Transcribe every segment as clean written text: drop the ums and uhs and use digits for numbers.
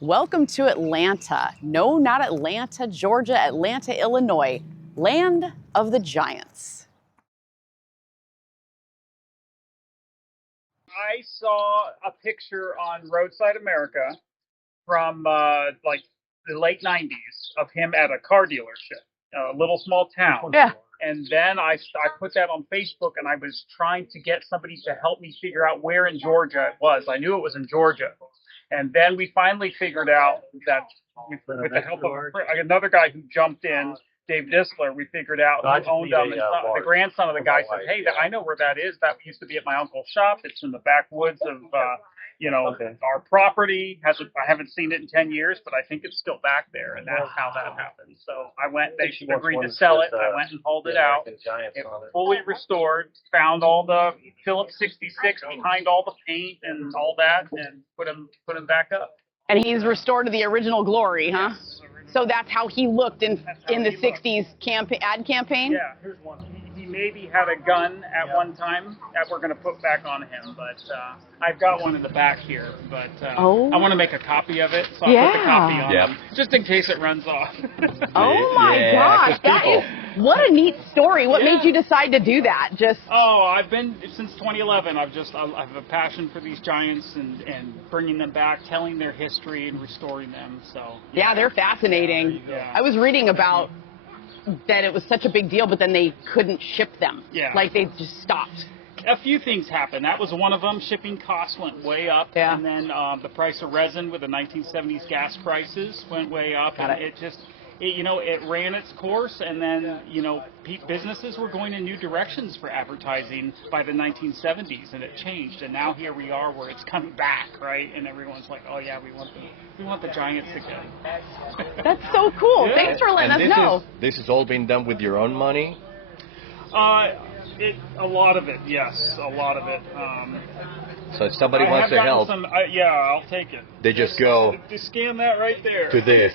Welcome to Atlanta. No, not Atlanta, Georgia, Atlanta, Illinois, land of the giants. I saw a picture on Roadside America from like the late 90s of him at a car dealership, a little small town. Yeah. And then I put that on Facebook, and I was trying to get somebody to help me figure out where in Georgia it was. I knew it was in Georgia. And then we finally figured out that with the help of another guy who jumped in, Dave Disler, we figured out who owned them. And the grandson of the guy said, "Hey, I know where that is. That used to be at my uncle's shop. It's in the backwoods of, our property. I haven't seen it in 10 years, but I think it's still back there." And that's how that happened. So I went. They agreed to sell it. I went and hauled it out. It was fully restored. Found all the Phillips 66 behind all the paint and all that, and put him back up. And he's restored to the original glory, huh? Yes. So that's how he looked in the 60s ad campaign? Yeah, here's one. He maybe had a gun at one time that we're going to put back on him, but I've got one in the back here, but I want to make a copy of it, so I'll put the copy on him, just in case it runs off. Oh my gosh, what a neat story. What made you decide to do that? I've been, since 2011, I have a passion for these giants and bringing them back, telling their history and restoring them, so. Yeah, they're fascinating. Yeah. I was reading about that it was such a big deal, but then they couldn't ship them. Yeah. Like they just stopped. A few things happened. That was one of them. Shipping costs went way up. Yeah. And then the price of resin with the 1970s gas prices went way up. It ran its course, and then, businesses were going in new directions for advertising by the 1970s, and it changed. And now here we are where it's coming back, right? And everyone's like, oh, yeah, we want the giants again. That's so cool. Yeah. Thanks for letting us know. This has all been done with your own money? A lot of it, yes. A lot of it. So if somebody wants to help, I'll take it. they just go Just scan that right there. to this.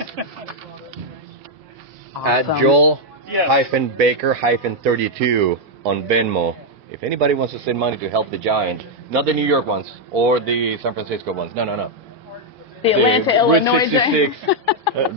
Awesome. At Joel-Baker-32 on Venmo. If anybody wants to send money to help the Giants, not the New York ones or the San Francisco ones. No. The Atlanta, Illinois Giants.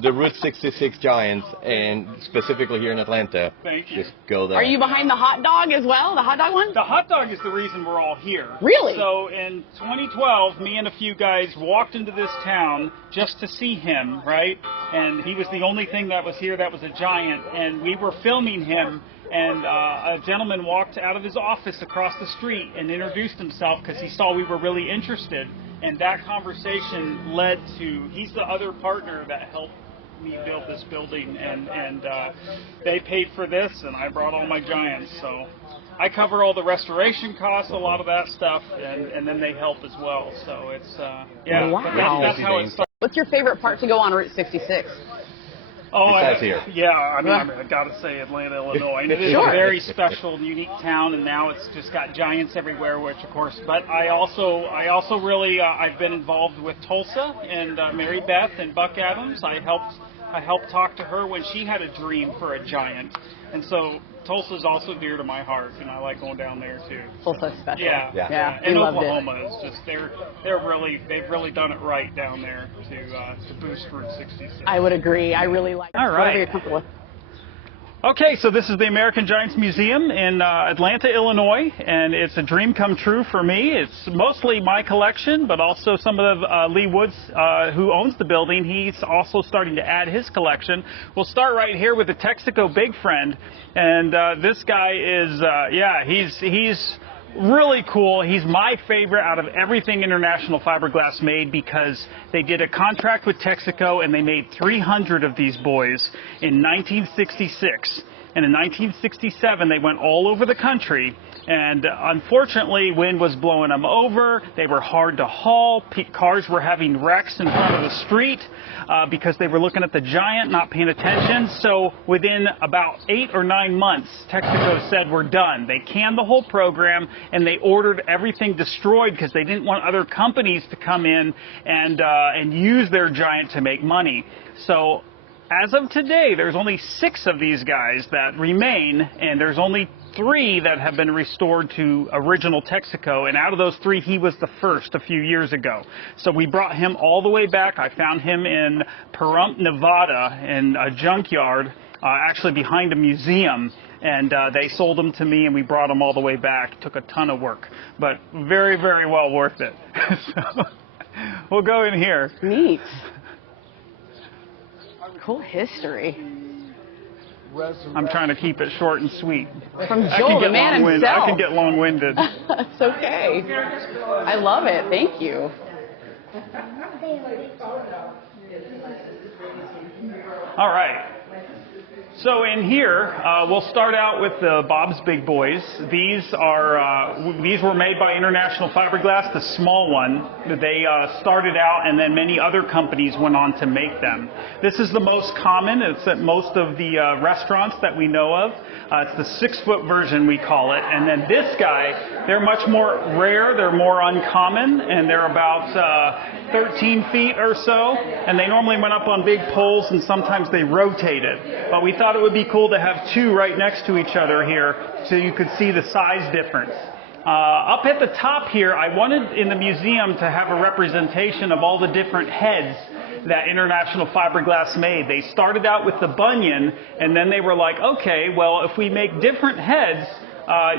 The Route 66 Giants, and specifically here in Atlanta. Thank you. Just go there. Are you behind the hot dog as well? The hot dog one? The hot dog is the reason we're all here. Really? So in 2012, me and a few guys walked into this town just to see him, right? And he was the only thing that was here that was a giant, and we were filming him. And a gentleman walked out of his office across the street and introduced himself because he saw we were really interested. And that conversation led to, he's the other partner that helped me build this building. And they paid for this, and I brought all my giants. So I cover all the restoration costs, a lot of that stuff, and then they help as well. So it's, Wow. that's how it started. What's your favorite part to go on Route 66? Here. Yeah, I got to say Atlanta, Illinois. It is a very special and unique town, and now it's just got giants everywhere, which of course, but I also really, I've been involved with Tulsa and Mary Beth and Buck Adams. I helped talk to her when she had a dream for a giant. And so Tulsa's also dear to my heart, and I like going down there too. Tulsa's special. Yeah. And Oklahoma is just they've really done it right down there to boost Route 66. I would agree. I really like it. All right. Whatever you're comfortable with. Okay, so this is the American Giants Museum in Atlanta, Illinois, and it's a dream come true for me. It's mostly my collection, but also some of Lee Woods, who owns the building, he's also starting to add his collection. We'll start right here with the Texaco Big Friend, and this guy is, he's really cool. He's my favorite out of everything International Fiberglass made because they did a contract with Texaco and they made 300 of these boys in 1966. And in 1967, they went all over the country. And unfortunately, wind was blowing them over. They were hard to haul. Cars were having wrecks in front of the street because they were looking at the giant, not paying attention. So within about 8 or 9 months, Texaco said, we're done. They canned the whole program, and they ordered everything destroyed because they didn't want other companies to come in and use their giant to make money. So as of today, there's only 6 of these guys that remain, and there's only 3 that have been restored to original Texaco, and out of those 3, he was the first a few years ago. So we brought him all the way back. I found him in Pahrump, Nevada, in a junkyard, actually behind a museum, and they sold him to me, and we brought him all the way back. Took a ton of work, but very, very well worth it. So we'll go in here. Neat. Cool history. I'm trying to keep it short and sweet. From Joel, the man himself. I can get long-winded. It's okay. I love it. Thank you. All right. So in here, we'll start out with the Bob's Big Boys. These were made by International Fiberglass, the small one. They started out, and then many other companies went on to make them. This is the most common. It's at most of the restaurants that we know of. It's the 6-foot version, we call it. And then this guy, they're much more rare. They're more uncommon, and they're about 13 feet or so. And they normally went up on big poles, and sometimes they rotated. But we thought it would be cool to have 2 right next to each other here so you could see the size difference. Up at the top here, I wanted in the museum to have a representation of all the different heads that International Fiberglass made. They started out with the bunion, and then they were like, okay, well, if we make different heads,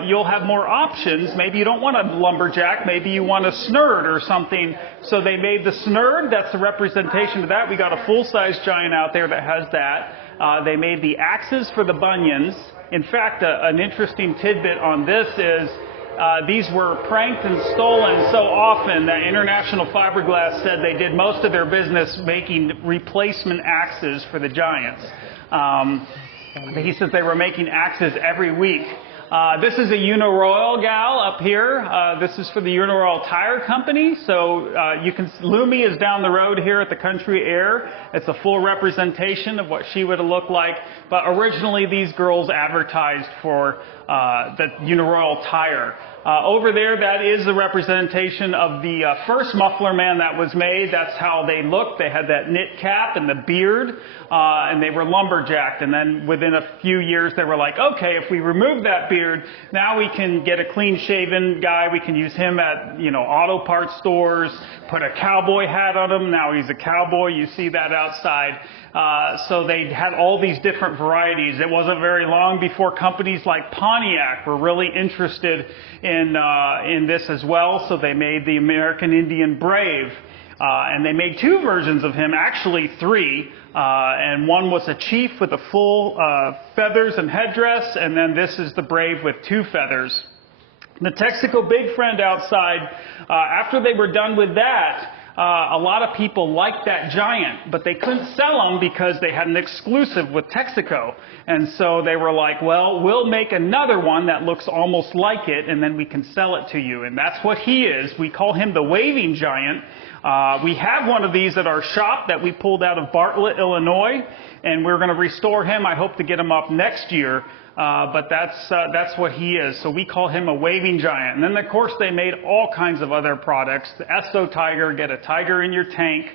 you'll have more options. Maybe you don't want a lumberjack. Maybe you want a snurd or something. So they made the snurd. That's the representation of that. We got a full-size giant out there that has that. They made the axes for the bunions. In fact, an interesting tidbit on this is these were pranked and stolen so often that International Fiberglass said they did most of their business making replacement axes for the giants. He said they were making axes every week. This is a Uniroyal gal up here. This is for the Uniroyal Tire Company. So Lumi is down the road here at the Country Air. It's a full representation of what she would have looked like. But originally these girls advertised for the Uniroyal Tire. Over there, that is the representation of the first Muffler Man that was made. That's how they looked. They had that knit cap and the beard, and they were lumberjacked. And then within a few years, they were like, okay, if we remove that beard, now we can get a clean-shaven guy. We can use him at, auto parts stores, put a cowboy hat on him. Now he's a cowboy. You see that outside. So they had all these different varieties. It wasn't very long before companies like Pontiac were really interested in this as well. So they made the American Indian Brave. And they made 2 versions of him, actually 3. And one was a chief with a full feathers and headdress. And then this is the Brave with 2 feathers. The Texaco Big Friend outside, after they were done with that, a lot of people liked that giant, but they couldn't sell them because they had an exclusive with Texaco. And so they were like, well, we'll make another one that looks almost like it, and then we can sell it to you. And that's what he is. We call him the Waving Giant. We have one of these at our shop that we pulled out of Bartlett, Illinois, and we're going to restore him. I hope to get him up next year. But that's what he is. So we call him a waving giant. And then, of course, they made all kinds of other products. The Esso Tiger, get a tiger in your tank.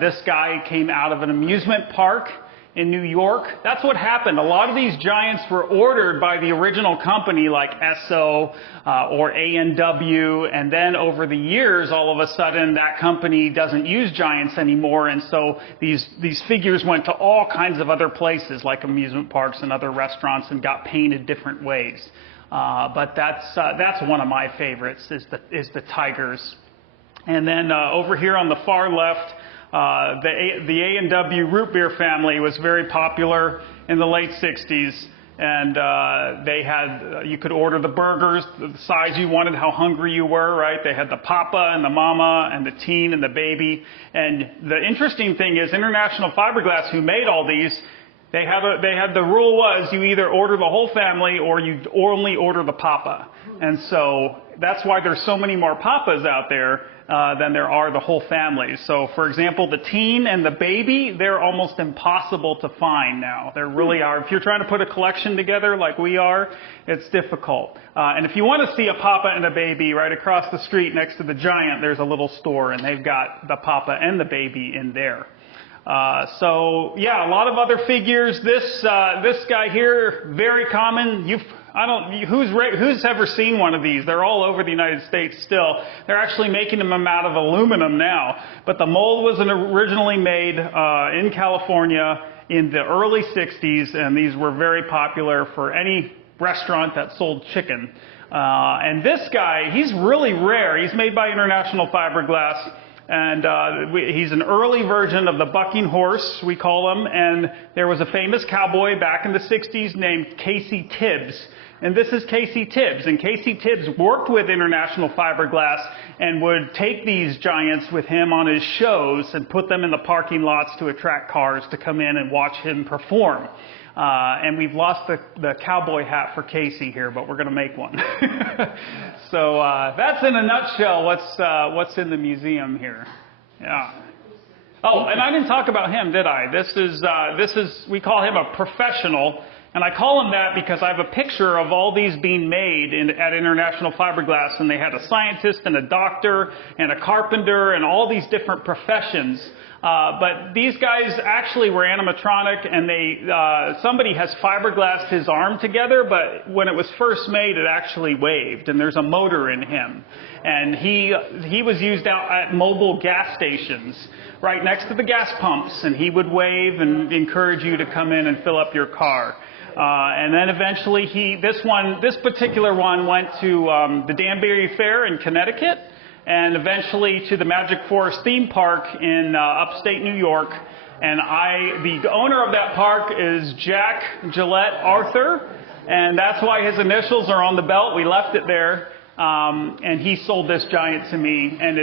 This guy came out of an amusement park in New York. That's what happened. A lot of these giants were ordered by the original company like Esso or A&W, and then over the years, all of a sudden, that company doesn't use giants anymore, and so these figures went to all kinds of other places like amusement parks and other restaurants and got painted different ways. But that's one of my favorites is the tigers. And then over here on the far left, the A&W root beer family was very popular in the late 60s, and they had, you could order the burgers, the size you wanted, how hungry you were, right? They had the papa and the mama and the teen and the baby. And the interesting thing is International Fiberglass, who made all these, they had the rule was you either order the whole family or you only order the papa. And so that's why there's so many more papas out there than there are the whole family. So, for example, the teen and the baby, they're almost impossible to find now. They really are. If you're trying to put a collection together like we are, it's difficult. And if you want to see a papa and a baby, right across the street next to the giant, there's a little store, and they've got the papa and the baby in there. So yeah, a lot of other figures. This guy here, very common. Who's ever seen one of these? They're all over the United States still. They're actually making them out of aluminum now. But the mold was originally made in California in the early 60s, and these were very popular for any restaurant that sold chicken. And this guy, he's really rare. He's made by International Fiberglass. And he's an early version of the bucking horse, we call him. And there was a famous cowboy back in the 60s named Casey Tibbs. And this is Casey Tibbs. And Casey Tibbs worked with International Fiberglass and would take these giants with him on his shows and put them in the parking lots to attract cars to come in and watch him perform. And we've lost the cowboy hat for Casey here, but we're going to make one. So that's in a nutshell what's in the museum here. Yeah. Oh, and I didn't talk about him, did I? This is we call him a professional, and I call him that because I have a picture of all these being made at International Fiberglass, and they had a scientist and a doctor and a carpenter and all these different professions. But these guys actually were animatronic, and somebody has fiberglassed his arm together, but when it was first made, it actually waved, and there's a motor in him. And he was used out at mobile gas stations, right next to the gas pumps, and he would wave and encourage you to come in and fill up your car. And then eventually this particular one went to the Danbury Fair in Connecticut, and eventually to the Magic Forest theme park in upstate New York. And the owner of that park is Jack Gillette Arthur, and that's why his initials are on the belt. We left it there, and he sold this giant to me, and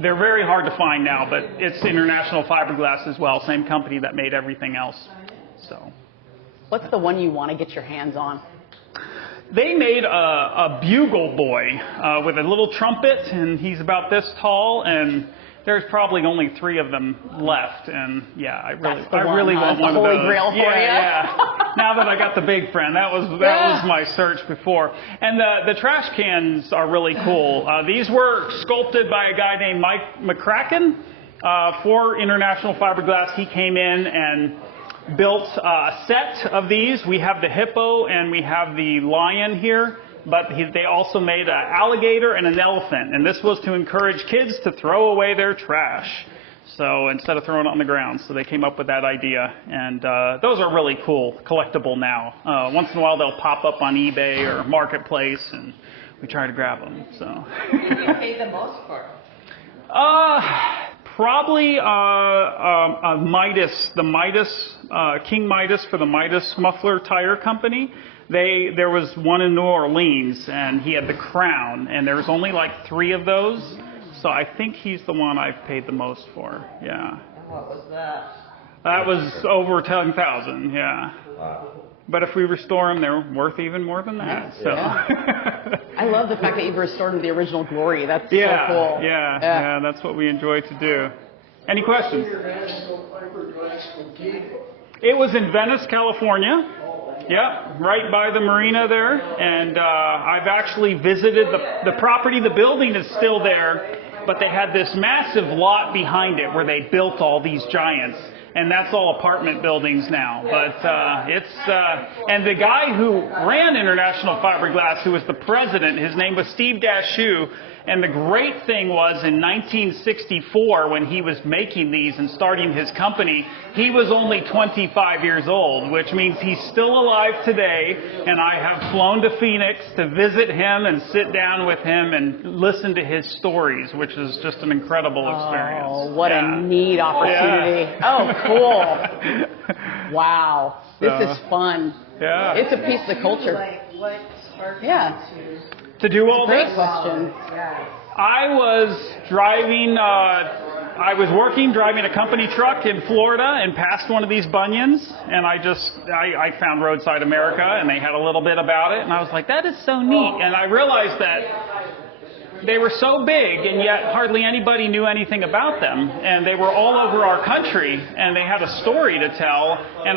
they're very hard to find now, but it's International Fiberglass as well, same company that made everything else. So, what's the one you want to get your hands on? They made a bugle boy with a little trumpet, and he's about this tall, and there's probably only 3 of them left. And yeah, I really want one of those. Holy Grail for yeah. Now that I got the big friend, that was my search before. And the trash cans are really cool. These were sculpted by a guy named Mike McCracken for International Fiberglass. He came in and built a set of these. We have the hippo and we have the lion here, but they also made an alligator and an elephant, and this was to encourage kids to throw away their trash. So instead of throwing it on the ground, so they came up with that idea, and those are really cool, collectible now. Once in a while they'll pop up on eBay or Marketplace, and we try to grab them. So. What did you pay the most for? Probably Midas, King Midas for the Midas Muffler Tire Company. There was one in New Orleans, and he had the crown, and there was only like 3 of those. So I think he's the one I've paid the most for. Yeah. And what was that? That was over 10,000. Yeah. Wow. But if we restore them, they're worth even more than that. So. I love the fact that you've restored them to the original glory. That's so cool. Yeah, that's what we enjoy to do. Any questions? It was in Venice, California. Yeah, right by the marina there. And I've actually visited the property. The building is still there, but they had this massive lot behind it where they built all these giants. And that's all apartment buildings now. But and the guy who ran International Fiberglass, who was the president, his name was Steve Dashew. And the great thing was in 1964, when he was making these and starting his company, he was only 25 years old, which means he's still alive today. And I have flown to Phoenix to visit him and sit down with him and listen to his stories, which is just an incredible experience. Oh, what a neat opportunity. Yeah. Oh, cool. Wow. This is fun. Yeah. It's a piece of the culture. Like, what sparked you To do all Great this? question. I was driving a company truck in Florida and passed one of these bunions, and I found Roadside America, and they had a little bit about it, and I was like, that is so neat. And I realized that they were so big, and yet hardly anybody knew anything about them, and they were all over our country, and they had a story to tell. And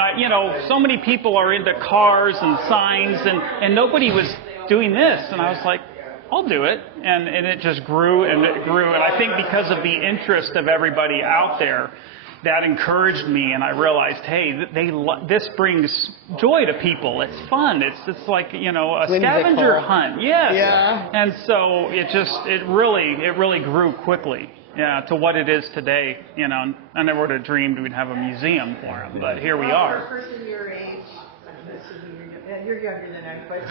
so many people are into cars and signs, and nobody was doing this, and I was like, I'll do it. And it just grew and it grew. And I think because of the interest of everybody out there, that encouraged me, and I realized, hey, this brings joy to people. It's fun. It's like, you know, a scavenger hunt. Yes. Yeah. And so it really grew quickly. Yeah, to what it is today. You know, I never would have dreamed we'd have a museum for them, but here we are. For a person your age, you're younger than I, but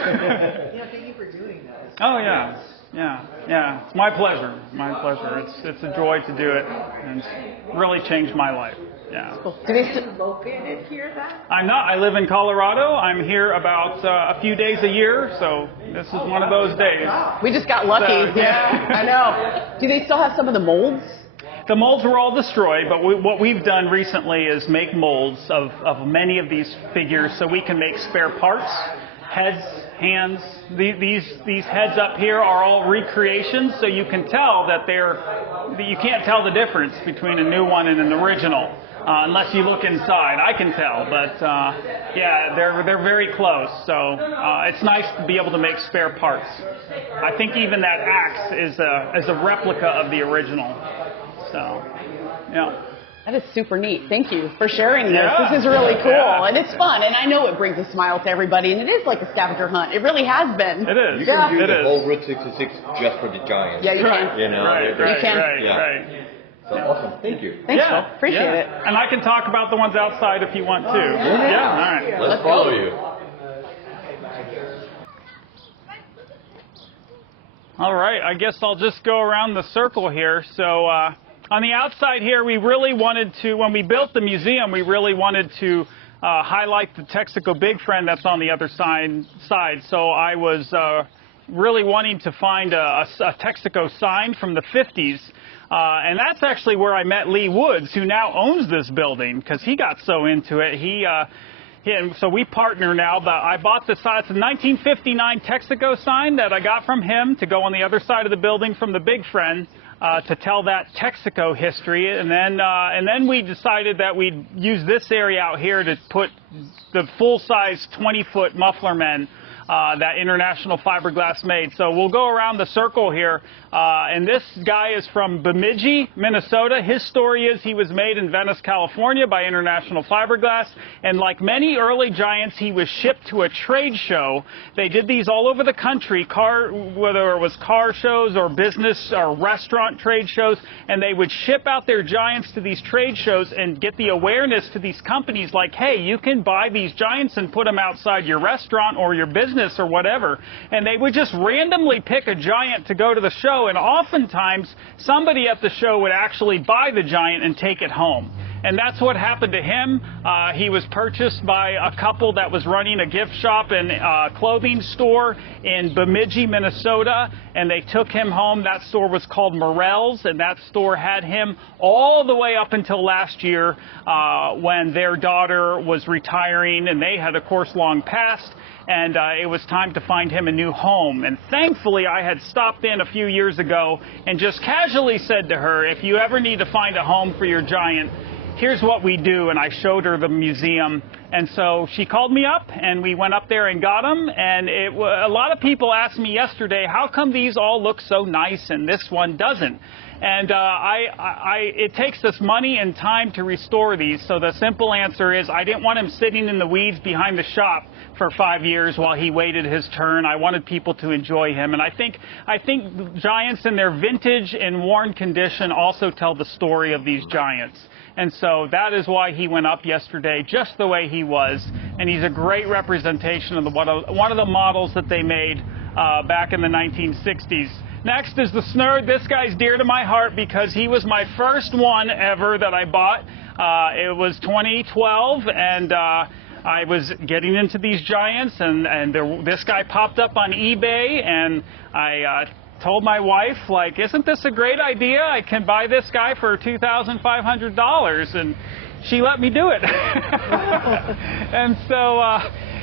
thank you for doing this. Oh yeah. Yeah. It's my pleasure. It's a joy to do it, and it's really changed my life. Yeah. Cool. Do they still located here then? I'm not. I live in Colorado. I'm here about a few days a year, so this is one of those days. We just got lucky. So, yeah, I know. Do they still have some of the molds? The molds were all destroyed, but what we've done recently is make molds of many of these figures so we can make spare parts, heads, hands. These heads up here are all recreations, so you can tell that you can't tell the difference between a new one and an original. Unless you look inside, I can tell, but yeah, they're very close. So it's nice to be able to make spare parts. I think even that axe is a replica of the original. So, yeah. That is super neat. Thank you for sharing this. Yeah. This is really cool, Yeah. and it's fun, and I know it brings a smile to everybody, and it is like a scavenger hunt. It really has been. It is. You can do It the is. whole Route 66 just for the Giants. Yeah, you can. You know, Right. You can. Right. So awesome. Thank you. Thanks, Yeah. Phil. Appreciate Yeah. it. And I can talk about the ones outside if you want to. Yeah. All right. Let's follow you. All right, I guess I'll just go around the circle here. So on the outside here, we really wanted to, when we built the museum, we really wanted to highlight the Texaco Big Friend that's on the other side. So I was really wanting to find a Texaco sign from the 50s. And that's actually where I met Lee Woods, who now owns this building, because he got so into it. So we partner now. But I bought this sign. It's a 1959 Texaco sign that I got from him to go on the other side of the building from the Big Friend to tell that Texaco history. And then we decided that we'd use this area out here to put the full-size 20-foot Muffler Men that International Fiberglass made. So we'll go around the circle here. And this guy is from Bemidji, Minnesota. His story is he was made in Venice, California by International Fiberglass. And like many early giants, he was shipped to a trade show. They did these all over the country, whether it was car shows or business or restaurant trade shows. And they would ship out their giants to these trade shows and get the awareness to these companies like, hey, you can buy these giants and put them outside your restaurant or your business or whatever. And they would just randomly pick a giant to go to the show. And oftentimes, somebody at the show would actually buy the giant and take it home. And that's what happened to him. He was purchased by a couple that was running a gift shop and clothing store in Bemidji, Minnesota, and they took him home. That store was called Morel's, and that store had him all the way up until last year when their daughter was retiring, and they had, of course, long passed. And it was time to find him a new home. And thankfully, I had stopped in a few years ago and just casually said to her, if you ever need to find a home for your giant, here's what we do. And I showed her the museum. And so she called me up, and we went up there and got them. And a lot of people asked me yesterday, how come these all look so nice and this one doesn't? And it takes us money and time to restore these. So the simple answer is I didn't want him sitting in the weeds behind the shop for 5 years while he waited his turn. I wanted people to enjoy him. And I think giants in their vintage and worn condition also tell the story of these giants. And so that is why he went up yesterday just the way he was. And he's a great representation of one of the models that they made back in the 1960s. Next is the Snurd. This guy's dear to my heart because he was my first one ever that I bought. It was 2012, and I was getting into these giants, and this guy popped up on eBay, and I told my wife, like, isn't this a great idea? I can buy this guy for $2,500, and she let me do it. And so,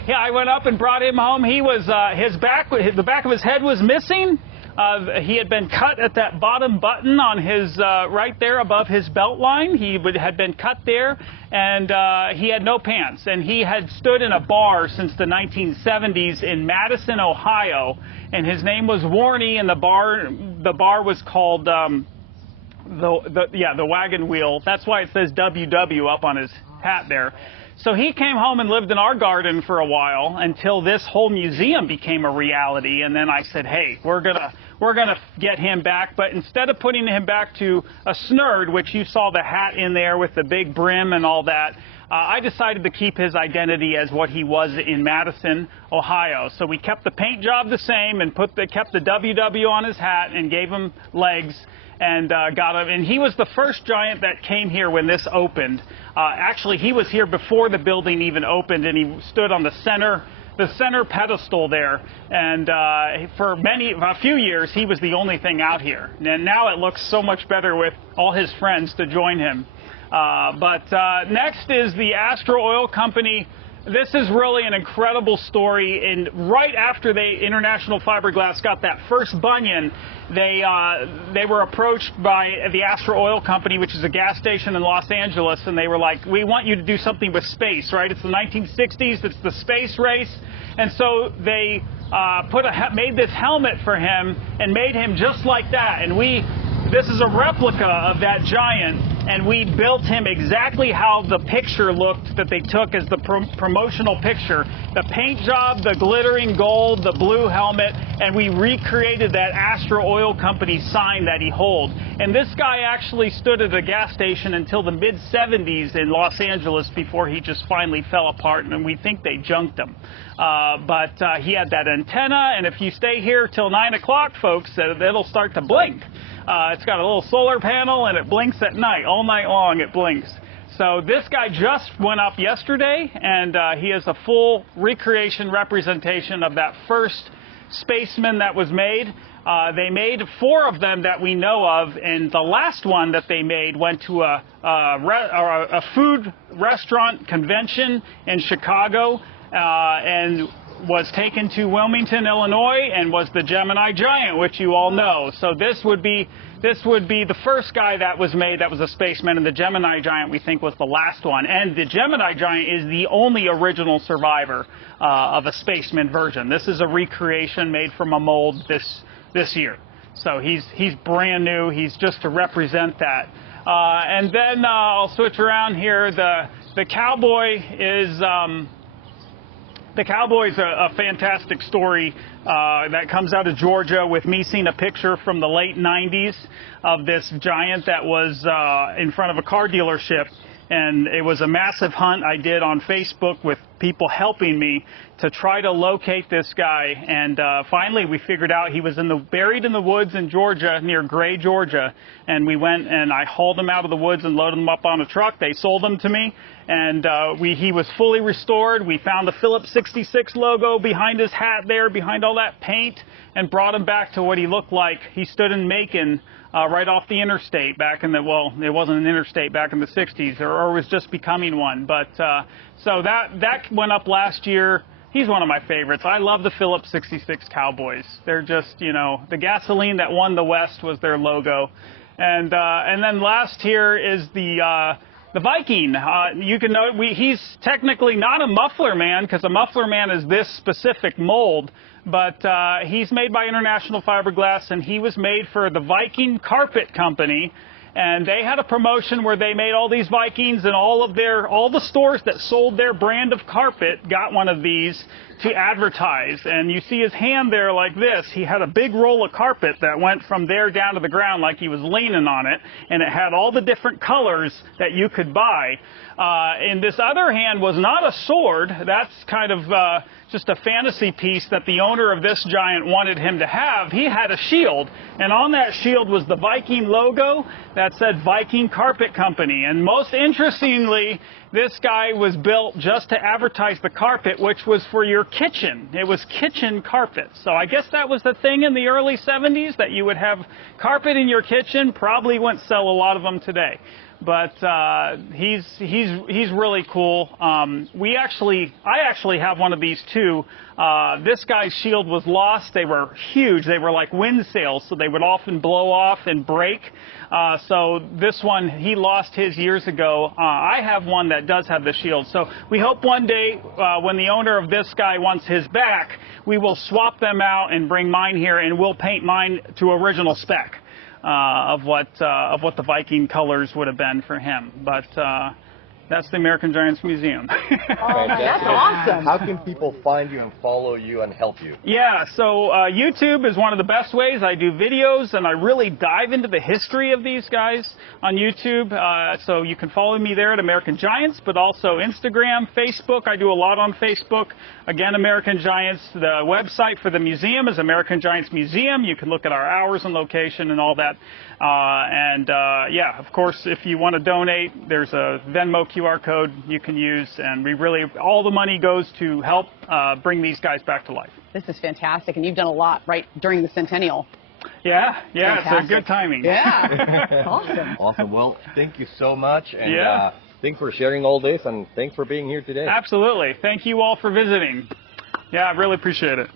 yeah, I went up and brought him home. He was the back of his head was missing. He had been cut at that bottom button on his right there above his belt line. He had been cut there, and he had no pants. And he had stood in a bar since the 1970s in Madison, Ohio. And his name was Warney, and the bar was called the wagon wheel. That's why it says WW up on his hat there. So he came home and lived in our garden for a while until this whole museum became a reality. And then I said, hey, we're gonna get him back. But instead of putting him back to a snurd, which you saw the hat in there with the big brim and all that, I decided to keep his identity as what he was in Madison, Ohio. So we kept the paint job the same and kept the WW on his hat and gave him legs. And got him. And he was the first giant that came here when this opened. Actually, he was here before the building even opened, and he stood on the center pedestal there. And for a few years, he was the only thing out here. And now it looks so much better with all his friends to join him. But next is the Astro Oil Company. This is really an incredible story. And right after International Fiberglass got that first bunion, they were approached by the Astro Oil Company, which is a gas station in Los Angeles, and they were like, we want you to do something with space, right? It's the 1960s, it's the space race. And so they made this helmet for him and made him just like that. And this is a replica of that giant, and we built him exactly how the picture looked that they took as the promotional picture. The paint job, the glittering gold, the blue helmet, and we recreated that Astro Oil Company sign that he holds. And this guy actually stood at a gas station until the mid-70s in Los Angeles before he just finally fell apart, and we think they junked him. But he had that antenna, and if you stay here till 9 o'clock, folks, it'll start to blink. It's got a little solar panel, and it blinks at night. All night long, it blinks. So this guy just went up yesterday, and he is a full recreation representation of that first spaceman that was made. They made 4 of them that we know of, and the last one that they made went to a food restaurant convention in Chicago, and was taken to Wilmington, Illinois, and was the Gemini Giant, which you all know. So this would be the first guy that was made that was a spaceman, and the Gemini Giant we think was the last one. And the Gemini Giant is the only original survivor of a spaceman version. This is a recreation made from a mold this year. So he's brand new. He's just to represent that. And then I'll switch around here. The cowboy is. The cowboy's a fantastic story that comes out of Georgia, with me seeing a picture from the late 90s of this giant that was in front of a car dealership. And it was a massive hunt I did on Facebook with people helping me to try to locate this guy. And finally we figured out he was buried in the woods in Georgia, near Gray, Georgia. And we went and I hauled him out of the woods and loaded him up on a truck. They sold him to me. And he was fully restored. We found the Phillips 66 logo behind his hat there, behind all that paint, and brought him back to what he looked like. He stood in Macon, right off the interstate back in well, it wasn't an interstate back in the 60s, or was just becoming one. But so that went up last year. He's one of my favorites. I love the Phillips 66 Cowboys. They're just, the gasoline that won the West was their logo. And then last here is the Viking. You can know he's technically not a Muffler Man, because a Muffler Man is this specific mold, but he's made by International Fiberglass, and he was made for the Viking Carpet Company. And they had a promotion where they made all these Vikings, and all the stores that sold their brand of carpet got one of these to advertise. And you see his hand there like this. He had a big roll of carpet that went from there down to the ground like he was leaning on it, and it had all the different colors that you could buy. And this other hand was not a sword. That's kind of just a fantasy piece that the owner of this giant wanted him to have. He had a shield, and on that shield was the Viking logo that said Viking Carpet Company. And most interestingly, this guy was built just to advertise the carpet, which was for your kitchen. It was kitchen carpet. So I guess that was the thing in the early 70s, that you would have carpet in your kitchen. Probably wouldn't sell a lot of them today. But he's really cool. I actually have one of these too. This guy's shield was lost. They were huge. They were like wind sails, so they would often blow off and break. So this one, he lost his years ago. I have one that does have the shield. So we hope one day when the owner of this guy wants his back, we will swap them out and bring mine here, and we'll paint mine to original spec. of what the Viking colors would have been for him. But that's the American Giants Museum. That's awesome. How can people find you and follow you and help you? Yeah, so YouTube is one of the best ways. I do videos and I really dive into the history of these guys on YouTube. So you can follow me there at American Giants, but also Instagram, Facebook. I do a lot on Facebook. Again, American Giants. The website for the museum is American Giants Museum. You can look at our hours and location and all that. Yeah, of course, if you want to donate, there's a Venmo QR code you can use, and all the money goes to help bring these guys back to life. This is fantastic, and you've done a lot right during the Centennial. Yeah, Fantastic. It's a good timing. Yeah, awesome. Awesome. Well, thank you so much, and Yeah. thanks for sharing all this, and thanks for being here today. Absolutely. Thank you all for visiting. Yeah, I really appreciate it.